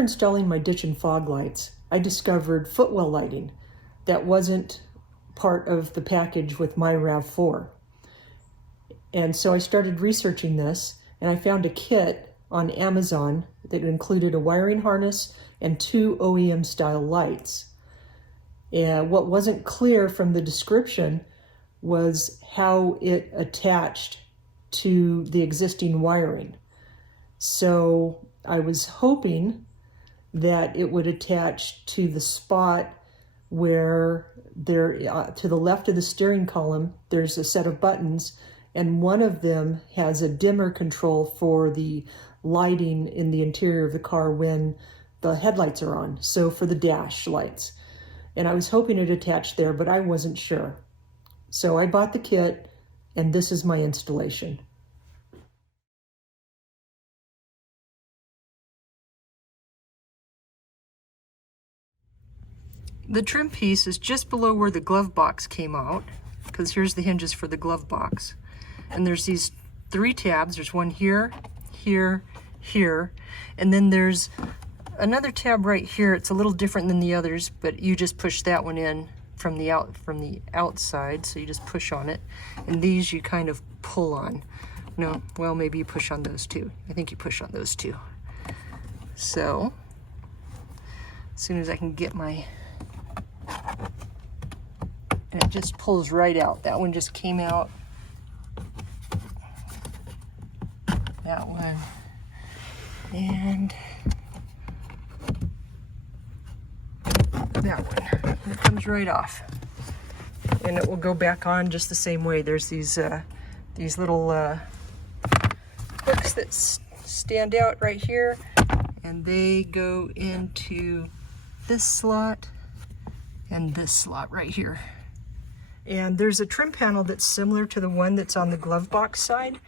After installing my ditch and fog lights, I discovered Footwell Lighting that wasn't part of the package with my RAV4. And so I started researching this, and I found a kit on Amazon that included a wiring harness and 2 OEM style lights. And what wasn't clear from the description was how it attached to the existing wiring. So I was hoping that it would attach to the spot where there, to the left of the steering column, there's a set of buttons, and one of them has a dimmer control for the lighting in the interior of the car when the headlights are on, so for the dash lights. And I was hoping it attached there, but I wasn't sure. So I bought the kit, and this is my installation. The trim piece is just below where the glove box came out, because here's the hinges for the glove box. And there's these 3 tabs. There's one here, here, here, and then there's another tab right here. It's a little different than the others, but you just push that one in from the outside, so you just push on it. And these you kind of pull on. No, well, maybe you push on those too. I think you push on those too. So, as soon as I can get my, and it just pulls right out. That one just came out. That one. And that one. It comes right off. And it will go back on just the same way. There's these little hooks that stand out right here, and they go into this slot and this slot right here. And there's a trim panel that's similar to the one that's on the glove box side.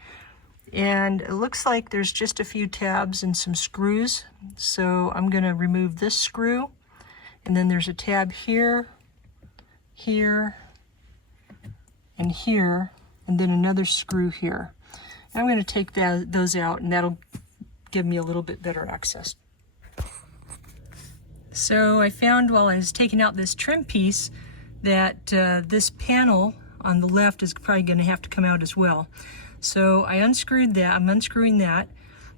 And it looks like there's just a few tabs and some screws. So I'm gonna remove this screw. And then there's a tab here, here, and here, and then another screw here. And I'm gonna take those out, and that'll give me a little bit better access. So I found while I was taking out this trim piece that this panel on the left is probably gonna have to come out as well. So I unscrewed that, I'm unscrewing that,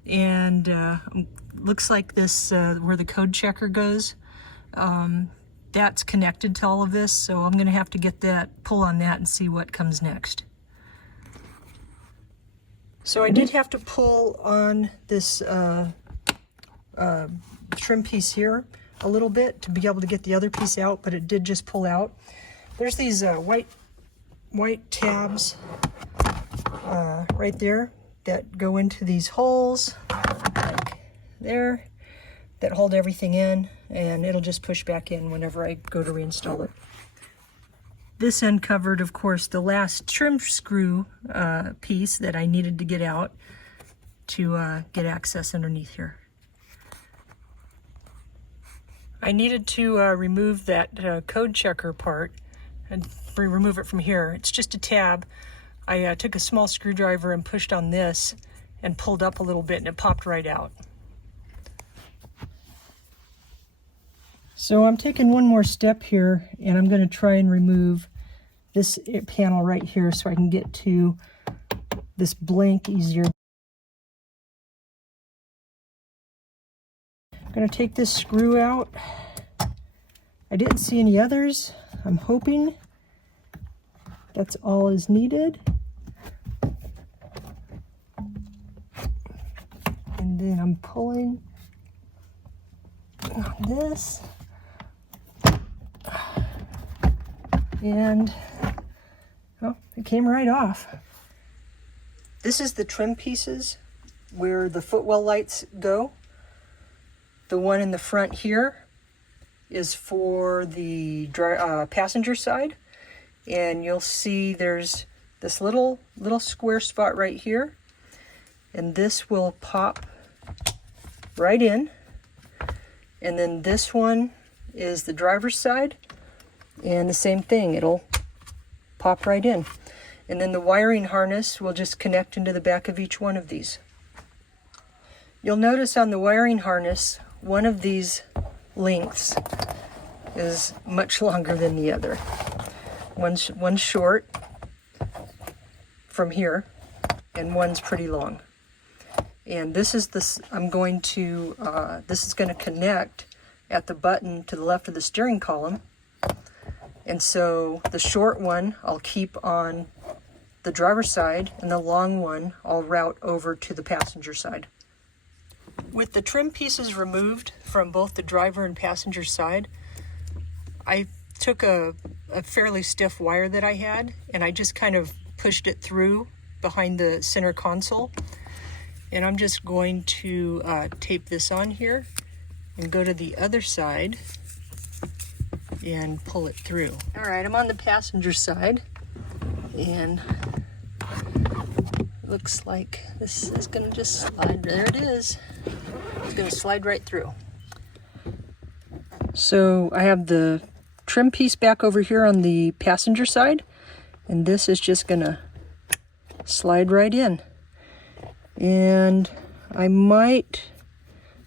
and looks like this, where the code checker goes, that's connected to all of this, so I'm gonna have to get that, pull on that and see what comes next. So I did have to pull on this trim piece here a little bit to be able to get the other piece out, but it did just pull out. There's these white tabs right there that go into these holes, like there, that hold everything in, and it'll just push back in whenever I go to reinstall it. This end covered, of course, the last trim screw piece that I needed to get out to get access underneath here. I needed to remove that code checker part and remove it from here. It's just a tab. I took a small screwdriver and pushed on this and pulled up a little bit, and it popped right out. So I'm taking one more step here, and I'm going to try and remove this panel right here so I can get to this blank easier. I'm going to take this screw out. I didn't see any others. I'm hoping that's all is needed. And then I'm pulling on this. And, oh, it came right off. This is the trim pieces where the Footwell lights go. The one in the front here is for the passenger side. And you'll see there's this little square spot right here. And this will pop right in. And then this one is the driver's side. And the same thing, it'll pop right in. And then the wiring harness will just connect into the back of each one of these. You'll notice on the wiring harness, one of these lengths is much longer than the other. One's short from here, and one's pretty long. And this is this. This is going to connect at the button to the left of the steering column. And so the short one I'll keep on the driver's side, and the long one I'll route over to the passenger side. With the trim pieces removed from both the driver and passenger side, I took a fairly stiff wire that I had, and I just kind of pushed it through behind the center console. And I'm just going to tape this on here and go to the other side and pull it through. All right, I'm on the passenger side, and looks like this is gonna just slide. There it is. It's gonna slide right through. So I have the trim piece back over here on the passenger side, and this is just gonna slide right in. And I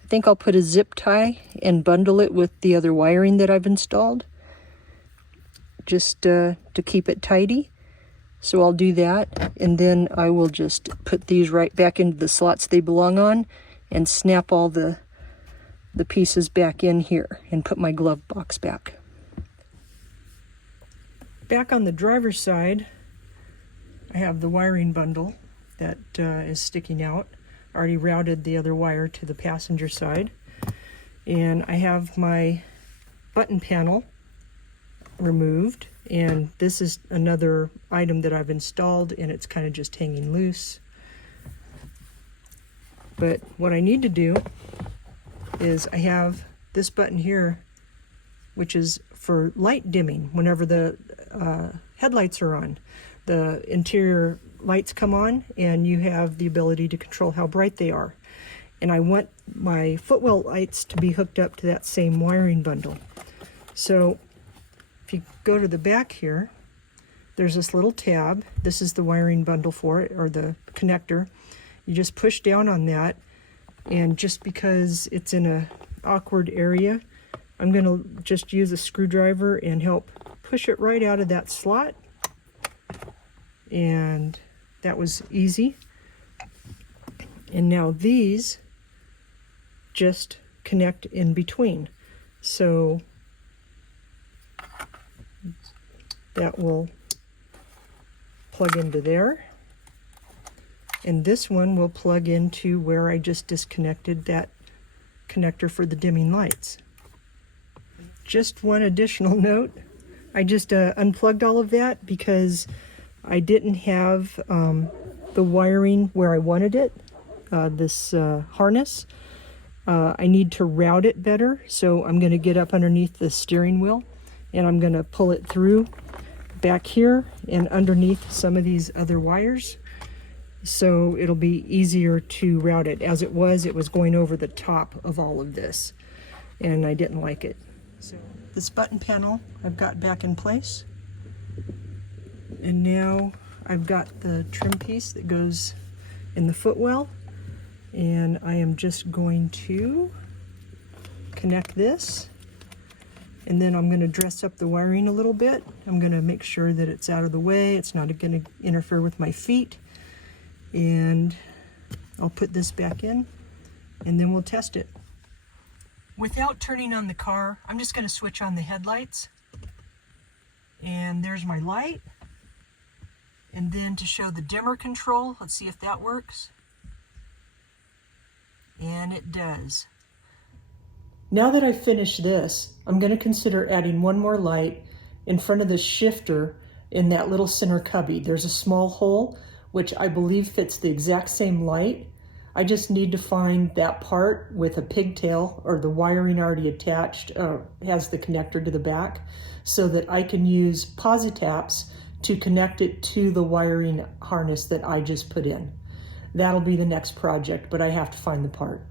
think I'll put a zip tie and bundle it with the other wiring that I've installed, just to keep it tidy. So I'll do that, and then I will just put these right back into the slots they belong on and snap all the pieces back in here and put my glove box back. Back on the driver's side, I have the wiring bundle that is sticking out. I already routed the other wire to the passenger side, and I have my button panel removed, and this is another item that I've installed, and it's kind of just hanging loose. But what I need to do is I have this button here, which is for light dimming whenever the headlights are on. The interior lights come on, and you have the ability to control how bright they are. And I want my Footwell lights to be hooked up to that same wiring bundle. So if you go to the back here, there's this little tab. This is the wiring bundle for it, or the connector. You just push down on that, and just because it's in a awkward area, I'm going to just use a screwdriver and help push it right out of that slot. And that was easy. And now these just connect in between. So that will plug into there. And this one will plug into where I just disconnected that connector for the dimming lights. Just one additional note. I just unplugged all of that because I didn't have the wiring where I wanted it, this harness. I need to route it better, so I'm going to get up underneath the steering wheel, and I'm going to pull it through back here and underneath some of these other wires, so it'll be easier to route it. As it was going over the top of all of this, and I didn't like it. So this button panel I've got back in place, and now I've got the trim piece that goes in the footwell, and I am just going to connect this, and then I'm going to dress up the wiring a little bit. I'm going to make sure that it's out of the way, it's not going to interfere with my feet, and I'll put this back in, and then we'll test it. Without turning on the car, I'm just going to switch on the headlights, and there's my light. And then to show the dimmer control, let's see if that works. And it does. Now that I've finished this, I'm going to consider adding one more light in front of the shifter in that little center cubby. There's a small hole, which I believe fits the exact same light. I just need to find that part with a pigtail, or the wiring already attached, has the connector to the back, so that I can use Positaps to connect it to the wiring harness that I just put in. That'll be the next project, but I have to find the part.